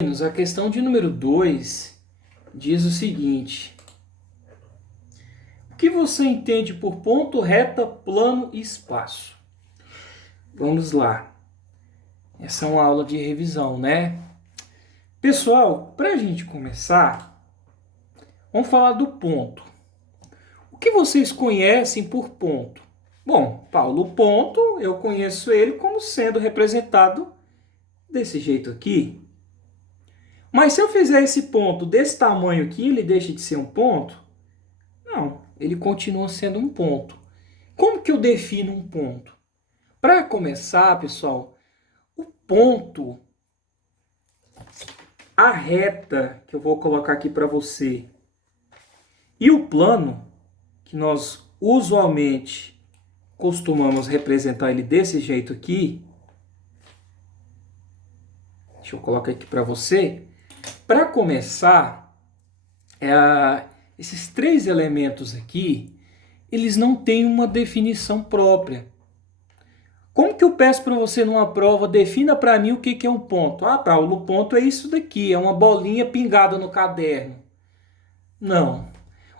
A questão de número 2 diz o seguinte: o que você entende por ponto, reta, plano e espaço? Vamos lá. Essa é uma aula de revisão, né? Pessoal, para a gente começar, vamos falar do ponto. O que vocês conhecem por ponto? Bom, Paulo, o ponto, eu conheço ele como sendo representado desse jeito aqui. Mas se eu fizer esse ponto desse tamanho aqui, ele deixa de ser um ponto? Não, ele continua sendo um ponto. Como que eu defino um ponto? Para começar, pessoal, o ponto, a reta que eu vou colocar aqui para você, e o plano, que nós usualmente costumamos representar ele desse jeito aqui, deixa eu colocar aqui para você. Para começar, esses três elementos aqui, eles não têm uma definição própria. Como que eu peço para você numa prova, defina para mim o que é um ponto? Ah, Paulo, o ponto é isso daqui, é uma bolinha pingada no caderno. Não.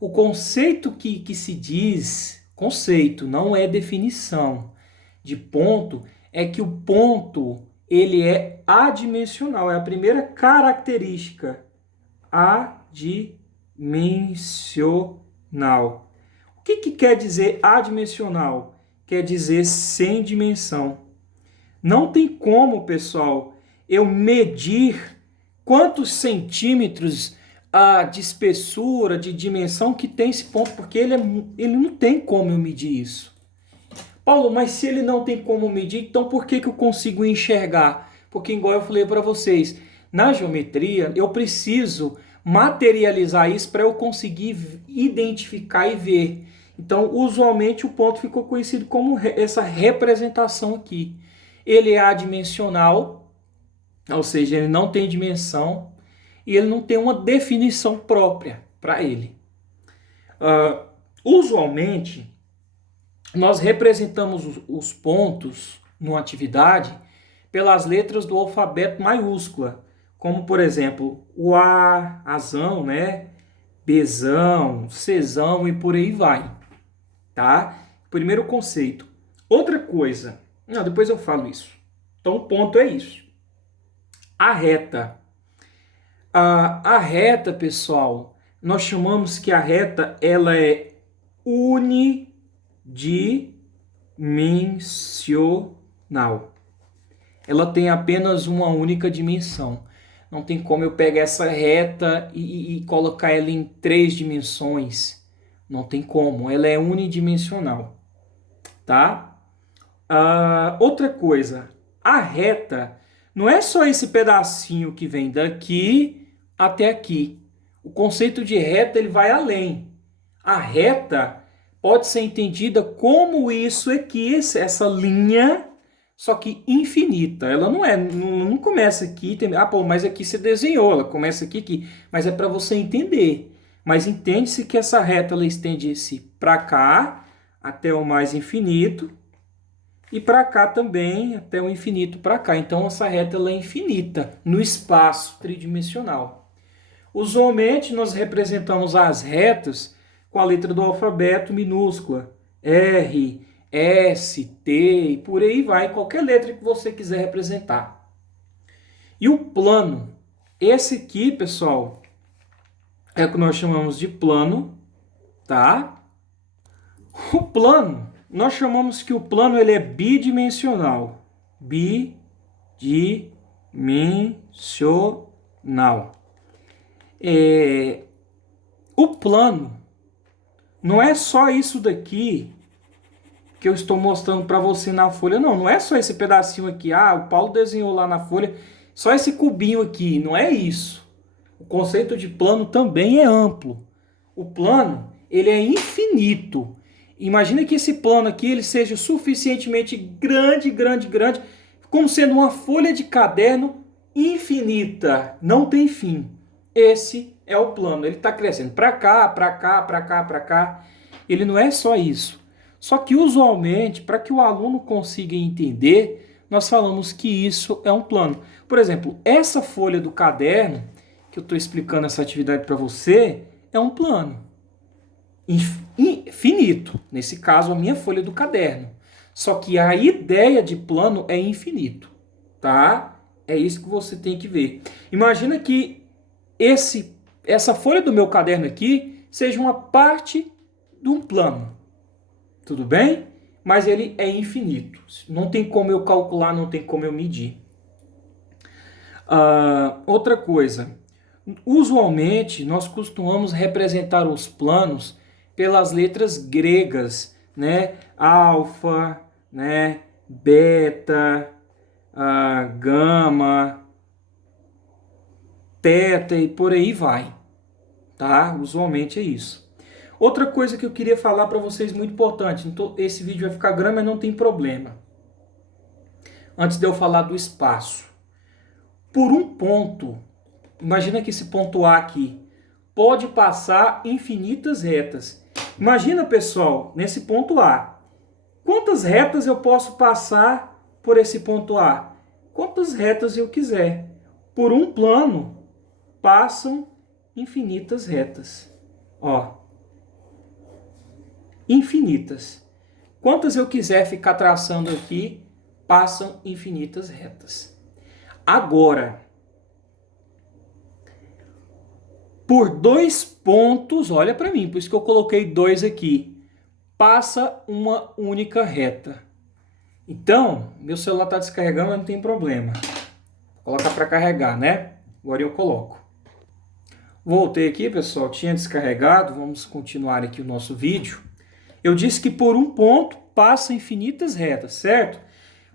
O conceito que se diz, conceito, não é definição de ponto, é que o ponto, ele é adimensional, é a primeira característica, adimensional. O que quer dizer adimensional? Quer dizer sem dimensão. Não tem como, pessoal, eu medir quantos centímetros de espessura, de dimensão que tem esse ponto, porque ele não tem como eu medir isso. Paulo, mas se ele não tem como medir, então por que eu consigo enxergar? Porque, igual eu falei para vocês, na geometria eu preciso materializar isso para eu conseguir identificar e ver. Então, usualmente, o ponto ficou conhecido como essa representação aqui. Ele é adimensional, ou seja, ele não tem dimensão e ele não tem uma definição própria para ele. Usualmente, nós representamos os pontos numa atividade pelas letras do alfabeto maiúscula, como, por exemplo, o A, Azão, né? Bzão, Czão e por aí vai. Tá? Primeiro conceito. Outra coisa. Não, depois eu falo isso. Então, o ponto é isso. A reta. A reta, pessoal, nós chamamos que a reta ela é unidimensional. Ela tem apenas uma única dimensão. Não tem como eu pegar essa reta e colocar ela em 3 dimensões. Não tem como, ela é unidimensional, tá? Outra coisa, a reta não é só esse pedacinho que vem daqui até aqui. O conceito de reta ele vai além. A reta pode ser entendida como isso aqui, essa linha, só que infinita. Ela não começa aqui, mas aqui você desenhou, ela começa aqui, mas é para você entender. Mas entende-se que essa reta ela estende-se para cá, até o mais infinito, e para cá também, até o infinito para cá. Então, essa reta ela é infinita no espaço tridimensional. Usualmente, nós representamos as retas com a letra do alfabeto minúscula, R, S, T, e por aí vai, qualquer letra que você quiser representar. E o plano, esse aqui, pessoal, é o que nós chamamos de plano, tá? O plano, nós chamamos que o plano ele é bidimensional. Bidimensional. O plano não é só isso daqui que eu estou mostrando para você na folha, não. Não é só esse pedacinho aqui. O Paulo desenhou lá na folha só esse cubinho aqui. Não é isso. O conceito de plano também é amplo. O plano, ele é infinito. Imagina que esse plano aqui ele seja suficientemente grande, como sendo uma folha de caderno infinita. Não tem fim. Esse é o plano. Ele está crescendo para cá, para cá, para cá, para cá. Ele não é só isso. Só que, usualmente, para que o aluno consiga entender, nós falamos que isso é um plano. Por exemplo, essa folha do caderno, que eu estou explicando essa atividade para você, é um plano infinito. Nesse caso, a minha folha do caderno. Só que a ideia de plano é infinito, tá? É isso que você tem que ver. Imagina que essa folha do meu caderno aqui seja uma parte de um plano. Tudo bem? Mas ele é infinito. Não tem como eu calcular, não tem como eu medir. Outra coisa. Usualmente, nós costumamos representar os planos pelas letras gregas, né? Alfa, né? Beta, gama, teta e por aí vai, tá? Usualmente é isso. Outra coisa que eu queria falar para vocês muito importante, então, esse vídeo vai ficar grande, mas não tem problema. Antes de eu falar do espaço. Por um ponto, imagina que esse ponto A aqui pode passar infinitas retas. Imagina, pessoal, nesse ponto A, quantas retas eu posso passar por esse ponto A? Quantas retas eu quiser. Por um plano, passam infinitas retas. Ó, infinitas. Quantas eu quiser ficar traçando aqui, passam infinitas retas. Agora, por 2 pontos, olha para mim, por isso que eu coloquei 2 aqui, passa uma única reta. Então, meu celular está descarregando, mas não tem problema. Vou colocar para carregar, né? Agora eu coloco. Voltei aqui, pessoal, tinha descarregado, vamos continuar aqui o nosso vídeo. Eu disse que por um ponto passa infinitas retas, certo?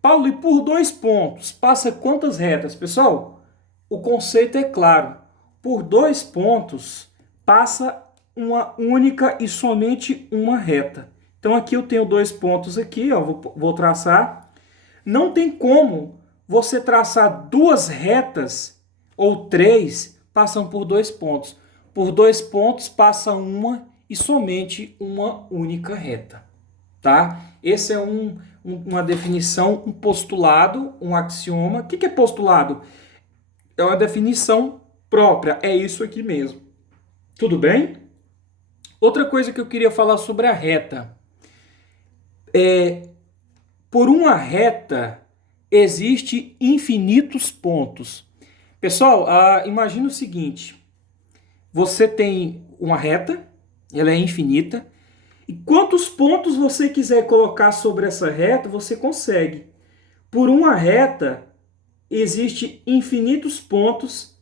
Paulo, e por 2 pontos passa quantas retas? Pessoal, o conceito é claro. Por 2 pontos passa uma única e somente uma reta. Então aqui eu tenho 2 pontos aqui, ó, vou traçar. Não tem como você traçar 2 retas ou 3 passam por 2 pontos. Por 2 pontos passa uma e somente uma única reta, tá? Esse é uma definição, um postulado, um axioma. O que é postulado? É uma definição própria, é isso aqui mesmo. Tudo bem? Outra coisa que eu queria falar sobre a reta. Por uma reta existe infinitos pontos. Pessoal, imagina o seguinte. Você tem uma reta, ela é infinita, e quantos pontos você quiser colocar sobre essa reta, você consegue. Por uma reta, existe infinitos pontos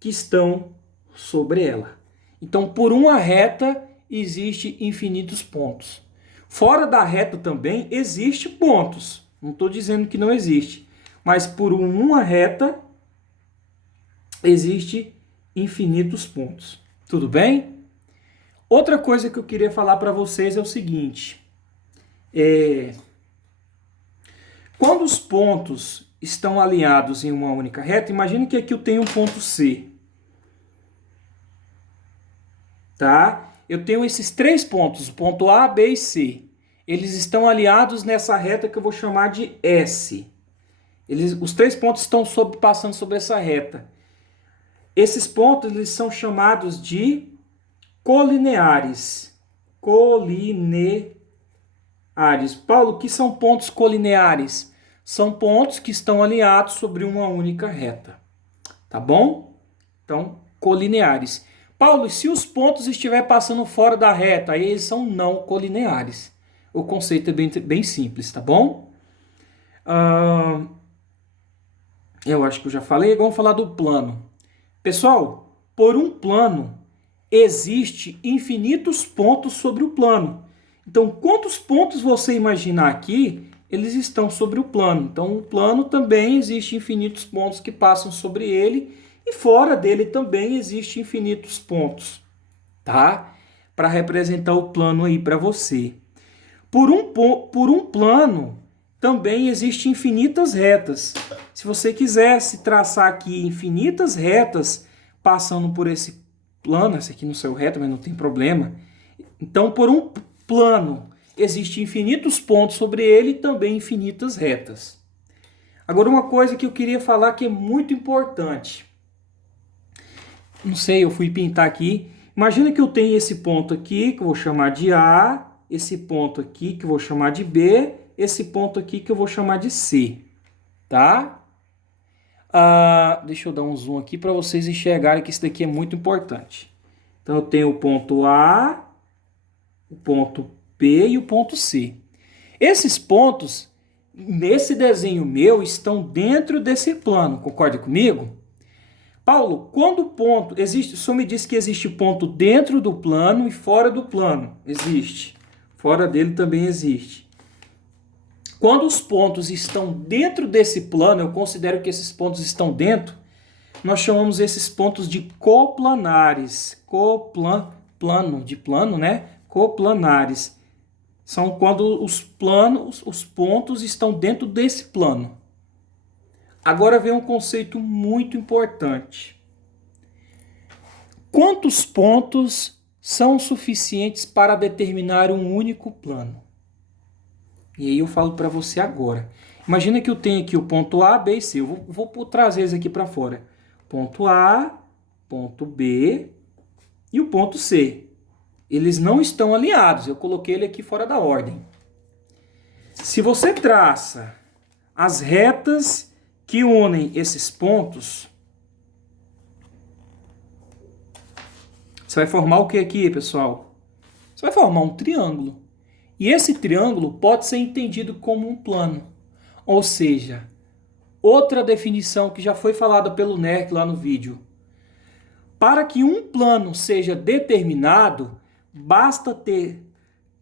que estão sobre ela. Então, por uma reta, existe infinitos pontos. Fora da reta também, existe pontos. Não estou dizendo que não existe. Mas por uma reta, existe infinitos pontos. Tudo bem? Outra coisa que eu queria falar para vocês é o seguinte. Quando os pontos estão alinhados em uma única reta, imagine que aqui eu tenho um ponto C. Tá? Eu tenho esses 3 pontos, ponto A, B e C. Eles estão alinhados nessa reta que eu vou chamar de S. Os 3 pontos estão passando sobre essa reta. Esses pontos eles são chamados de colineares. Colineares. Paulo, o que são pontos colineares? São pontos que estão alinhados sobre uma única reta. Tá bom? Então, colineares. Paulo, e se os pontos estiverem passando fora da reta, aí eles são não colineares. O conceito é bem simples, tá bom? Eu acho que eu já falei. Vamos falar do plano. Pessoal, por um plano, existe infinitos pontos sobre o plano. Então, quantos pontos você imaginar aqui, eles estão sobre o plano. Então, o plano também existe infinitos pontos que passam sobre ele e fora dele também existe infinitos pontos, tá? Para representar o plano aí para você. Por um plano também existem infinitas retas. Se você quisesse traçar aqui infinitas retas passando por esse plano, esse aqui não saiu reto, mas não tem problema. Então, por um plano, existem infinitos pontos sobre ele e também infinitas retas. Agora, uma coisa que eu queria falar que é muito importante. Não sei, eu fui pintar aqui. Imagina que eu tenho esse ponto aqui, que eu vou chamar de A, esse ponto aqui, que eu vou chamar de B, esse ponto aqui, que eu vou chamar de C, tá? Deixa eu dar um zoom aqui para vocês enxergarem que isso daqui é muito importante. Então, eu tenho o ponto A, o ponto B e o ponto C. Esses pontos, nesse desenho meu, estão dentro desse plano, concorda comigo? Paulo, quando o ponto existe, o senhor me disse que existe ponto dentro do plano e fora do plano. Existe. Fora dele também existe. Quando os pontos estão dentro desse plano, eu considero que esses pontos estão dentro, nós chamamos esses pontos de coplanares. Plano, de plano, né? Coplanares. São quando os pontos estão dentro desse plano. Agora vem um conceito muito importante. Quantos pontos são suficientes para determinar um único plano? E aí eu falo para você agora. Imagina que eu tenho aqui o ponto A, B e C. Eu vou trazer eles aqui para fora. Ponto A, ponto B e o ponto C. Eles não estão alinhados. Eu coloquei ele aqui fora da ordem. Se você traça as retas que unem esses pontos, você vai formar o que aqui, pessoal? Você vai formar um triângulo. E esse triângulo pode ser entendido como um plano. Ou seja, outra definição que já foi falada pelo NERC lá no vídeo. Para que um plano seja determinado, basta ter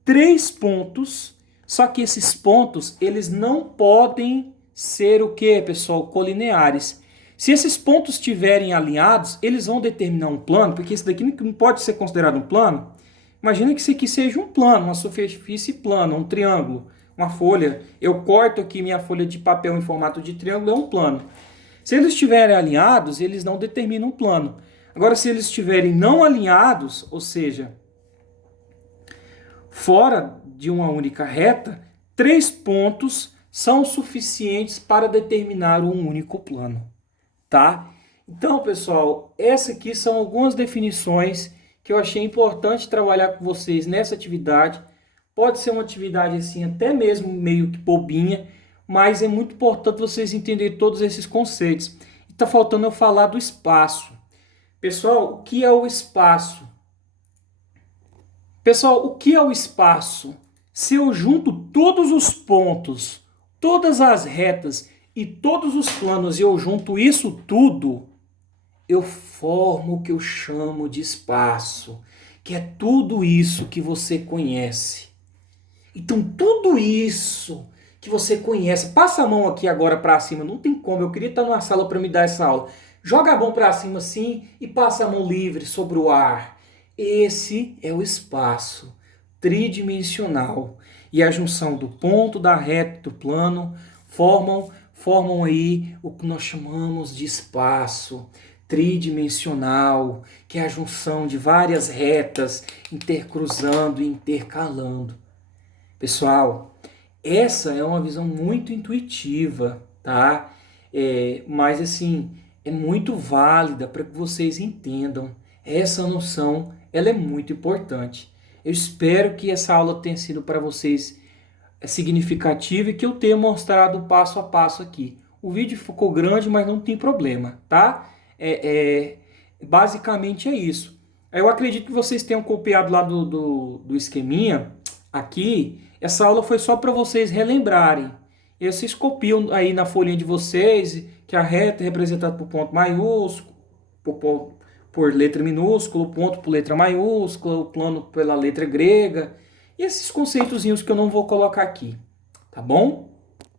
3 pontos, só que esses pontos, eles não podem ser o que, pessoal? Colineares. Se esses pontos estiverem alinhados, eles vão determinar um plano, porque isso daqui não pode ser considerado um plano. Imagina que isso aqui seja um plano, uma superfície plana, um triângulo, uma folha. Eu corto aqui minha folha de papel em formato de triângulo, é um plano. Se eles estiverem alinhados, eles não determinam um plano. Agora, se eles estiverem não alinhados, ou seja, fora de uma única reta, 3 pontos são suficientes para determinar um único plano, tá? Então, pessoal, essas aqui são algumas definições que eu achei importante trabalhar com vocês nessa atividade. Pode ser uma atividade assim, até mesmo meio que bobinha, mas é muito importante vocês entenderem todos esses conceitos. E tá faltando eu falar do espaço. Pessoal, o que é o espaço? Pessoal, o que é o espaço? Se eu junto todos os pontos, todas as retas e todos os planos e eu junto isso tudo, eu formo o que eu chamo de espaço, que é tudo isso que você conhece. Então, tudo isso que você conhece, passa a mão aqui agora para cima, não tem como, eu queria estar numa sala para me dar essa aula. Joga a mão para cima assim e passa a mão livre sobre o ar. Esse é o espaço tridimensional. E a junção do ponto, da reta e do plano formam aí o que nós chamamos de espaço tridimensional, que é a junção de várias retas intercruzando e intercalando. Pessoal, essa é uma visão muito intuitiva, tá? Mas assim, é muito válida para que vocês entendam. Essa noção, ela é muito importante. Eu espero que essa aula tenha sido para vocês significativa e que eu tenha mostrado passo a passo aqui. O vídeo ficou grande, mas não tem problema, tá? Basicamente é isso. Eu acredito que vocês tenham copiado lá do esqueminha aqui. Essa aula foi só para vocês relembrarem. E vocês copiam aí na folhinha de vocês que a reta é representada por ponto maiúsculo, por letra minúscula, o ponto por letra maiúscula, o plano pela letra grega. E esses conceitozinhos que eu não vou colocar aqui, tá bom?